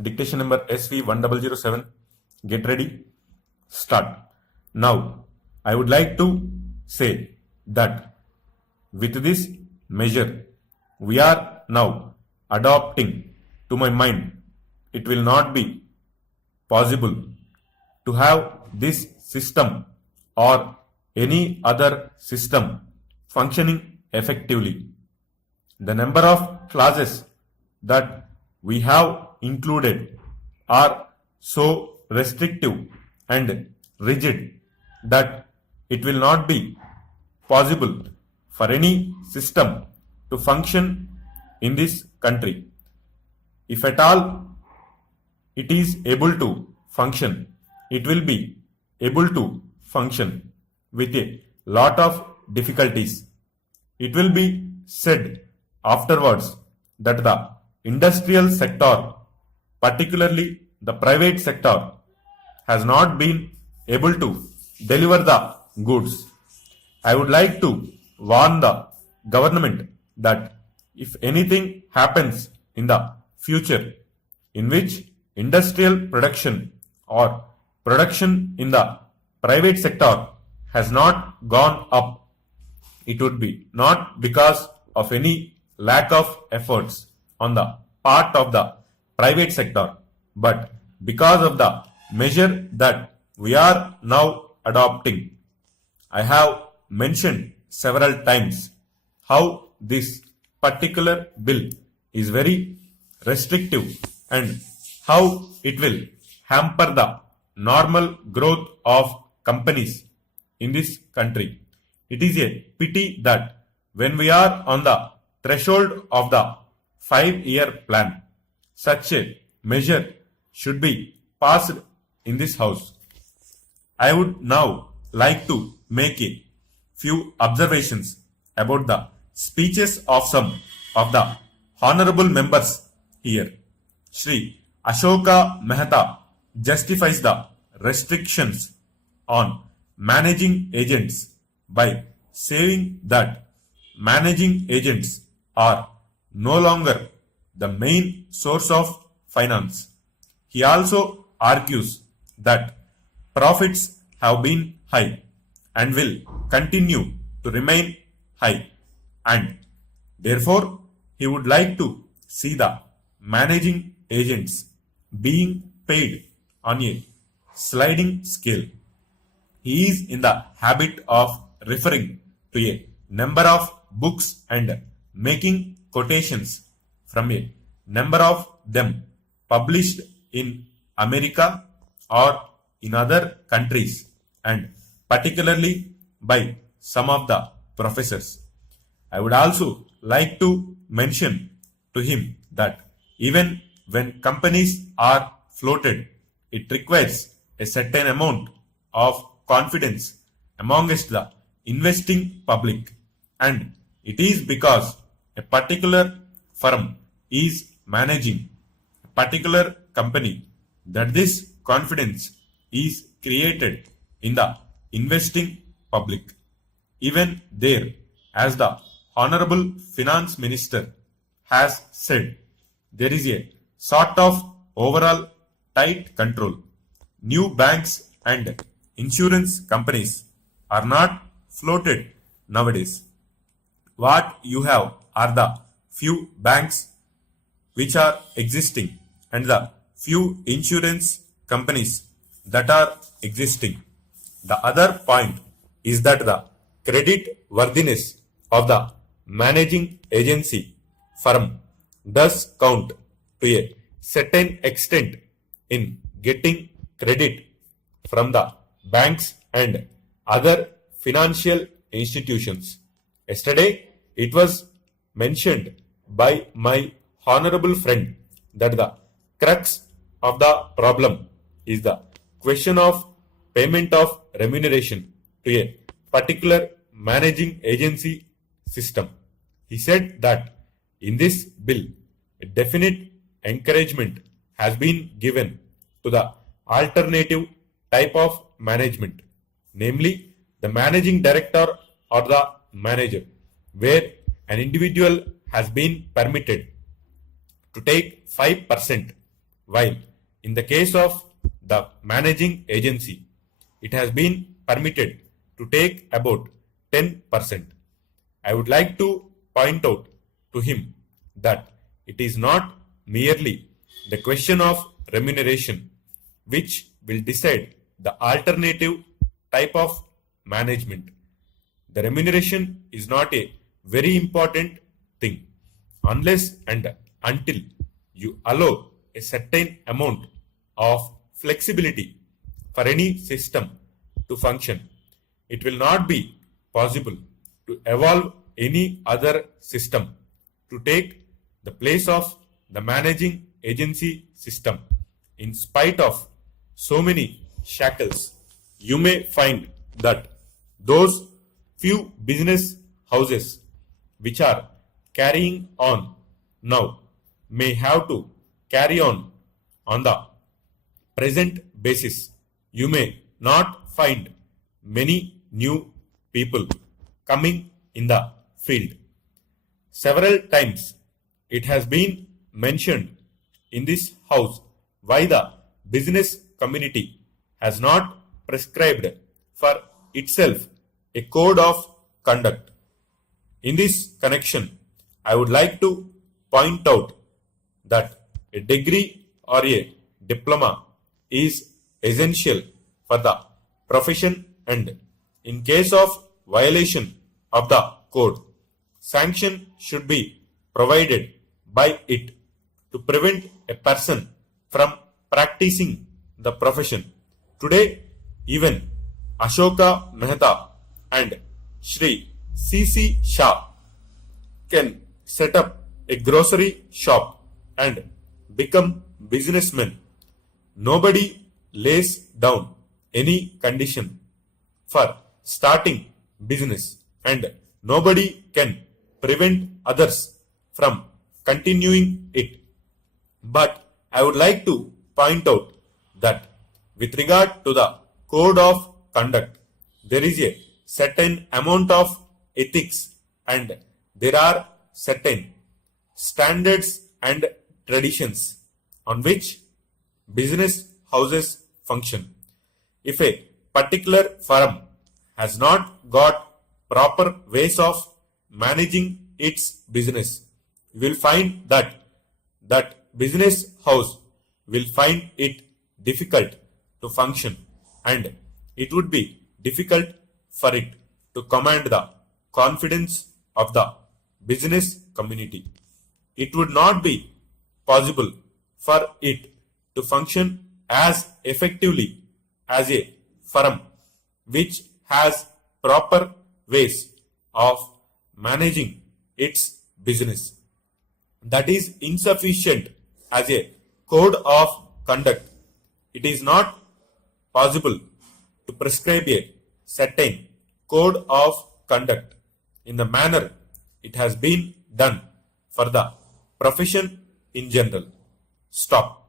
Dictation number SV1007. Get ready. Start. Now, I would like to say that with this measure, we are now adopting to my mind. It will not be possible to have this system or any other system functioning effectively. The number of clauses that we have included are so restrictive and rigid that it will not be possible for any system to function in this country. If at all it is able to function, it will be able to function with a lot of difficulties. It will be said afterwards that the industrial sector, particularly the private sector, has not been able to deliver the goods. I would like to warn the government that if anything happens in the future in which industrial production or production in the private sector has not gone up, it would be not because of any lack of efforts on the part of the private sector, but because of the measure that we are now adopting. I have mentioned several times how this particular bill is very restrictive and how it will hamper the normal growth of companies in this country. It is a pity that when we are on the threshold of the 5-year plan, such a measure should be passed in this house. I would now like to make a few observations about the speeches of some of the honorable members here. Shri Ashoka Mehta justifies the restrictions on managing agents by saying that managing agents are no longer the main source of finance. He also argues that profits have been high and will continue to remain high, and therefore he would like to see the managing agents being paid on a sliding scale. He is in the habit of referring to a number of books and making quotations from a number of them published in America or in other countries, and particularly by some of the professors. I would also like to mention to him that even when companies are floated, it requires a certain amount of confidence amongst the investing public, and it is because a particular firm is managing a particular company that this confidence is created in the investing public. Even there, as the Honorable Finance Minister has said, there is a sort of overall tight control. New banks and insurance companies are not floated nowadays. What you have are the few banks which are existing and the few insurance companies that are existing. The other point is that the credit worthiness of the managing agency firm does count to a certain extent in getting credit from the banks and other financial institutions. Yesterday, it was mentioned by my honorable friend that the crux of the problem is the question of payment of remuneration to a particular managing agency system. He said that in this bill, a definite encouragement has been given to the alternative type of management, namely the managing director or the manager, where an individual has been permitted to take 5% while in the case of the managing agency, it has been permitted to take about 10%. I would like to point out to him that it is not merely the question of remuneration which will decide the alternative type of management. The remuneration is not a very important thing unless and until you allow a certain amount of flexibility for any system to function. It will not be possible to evolve any other system to take the place of the managing agency system. In spite of so many shackles, you may find that those few business houses which are carrying on now may have to carry on the present basis. You may not find many new people coming in the field. Several times it has been mentioned in this house why the business community has not prescribed for itself a code of conduct. In this connection, I would like to point out that a degree or a diploma is essential for the profession, and in case of violation of the code, sanction should be provided by it to prevent a person from practicing the profession. Today, even Ashoka Mehta and Shri C.C. Shah can set up a grocery shop and become businessmen. Nobody lays down any condition for starting business, and nobody can prevent others from continuing it. But I would like to point out that with regard to the code of conduct, there is a certain amount of ethics and there are certain standards and traditions on which business houses function. If a particular firm has not got proper ways of managing its business, you will find that business house will find it difficult to function, and it would be difficult for it to command the confidence of the business community. It would not be possible for it to function as effectively as a firm which has proper ways of managing its business. That is insufficient as a code of conduct. It is not possible to prescribe a certain code of conduct in the manner it has been done for the profession in general. Stop.